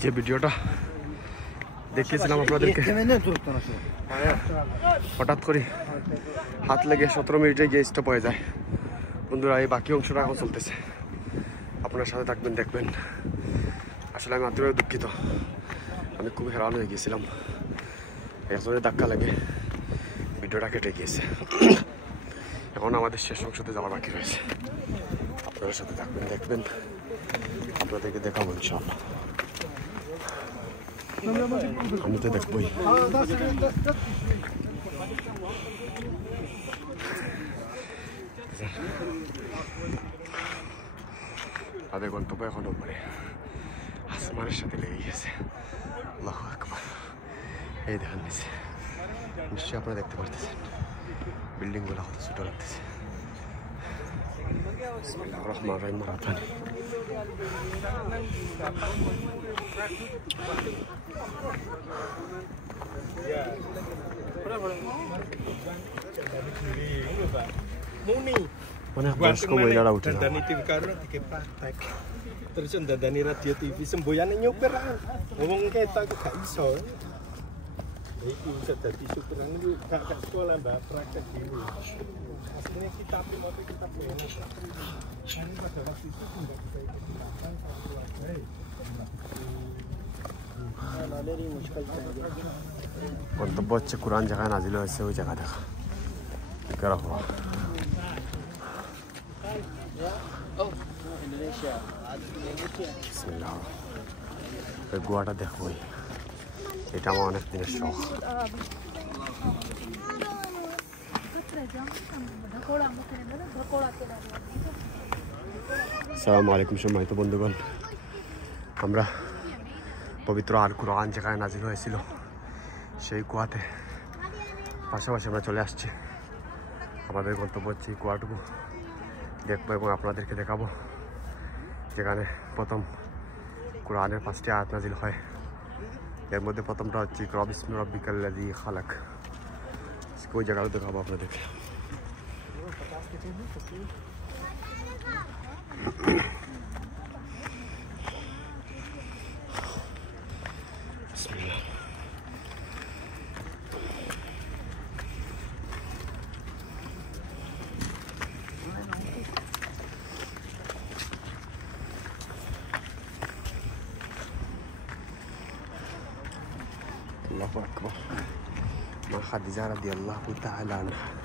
যে ভিডিওটা দেখিয়েছিলাম আপনাদেরকে, হঠাৎ করে হাত লেগে 17 মিনিটে গিয়ে স্টপ হয়ে যায়। বন্ধুরা, এই বাকি অংশটা এখন চলতেছে, আপনার সাথে থাকবেন, দেখবেন। আসলে আমি আন্তরিকভাবে দুঃখিত, আমি খুব হেরান হয়ে গিয়েছিলাম। একজনের ধাক্কা লেগে ভিডিওটা কেটে গিয়েছে। এখন আমাদের শেষ অংশতে যাওয়া বাকি রয়েছে। আপনাদের সাথে থাকবেন, দেখবেন, আপনাদেরকে দেখাবো ইনশাআল্লাহ। আমি তো দেখবই। তাদের গন্তব্য এখন উপরে আসমানের সাথে লেগে গেছে। আল্লাহু আকবার। এই দেখেন নিচে, নিশ্চয়ই আপনারা দেখতে পারতেছেন বিল্ডিংগুলো কত ছোট লাগতেছে। বিসমিল্লাহির রহমানির রহিম। রাজধানী mana bosku melihat laut dan itu karena pakai praktek terus ndandani radio TV semboyane nyopir ngomong kita gak iso iki bisa dadi syukuran iki gak sekolah mbak praktek dulu aslinya kita motor kita punya ini pada waktu itu tidak bisa digunakan গন্তব্য হচ্ছে কোরআন জায়গায় নাজিল হয়েছে, ওই জায়গা দেখা করা হওয়া। ওই গোয়াটা দেখবই, এটা আমার অনেক দিনের শখ। আসসালামু আলাইকুম সম্মানিত বন্ধুগণ, আমরা পবিত্র আল কুরআন যেখানে নাজিল হয়েছিল সেই কুয়াতে পাশাপাশি আমরা চলে আসছি। আমাদের গন্তব্য হচ্ছে এই কুয়াটুকু দেখবো এবং আপনাদেরকে দেখাবো, যেখানে প্রথম কুরআনের 5টি আয়াত নাজিল হয়। এর মধ্যে প্রথমটা হচ্ছে ইকরা বিসমি রাব্বিকাল্লাযী খালাক। ওই জায়গাটা দেখাবো আপনাদেরকে। Allahu Akbar. Ma Khadijah radhiyallahu ta'ala anha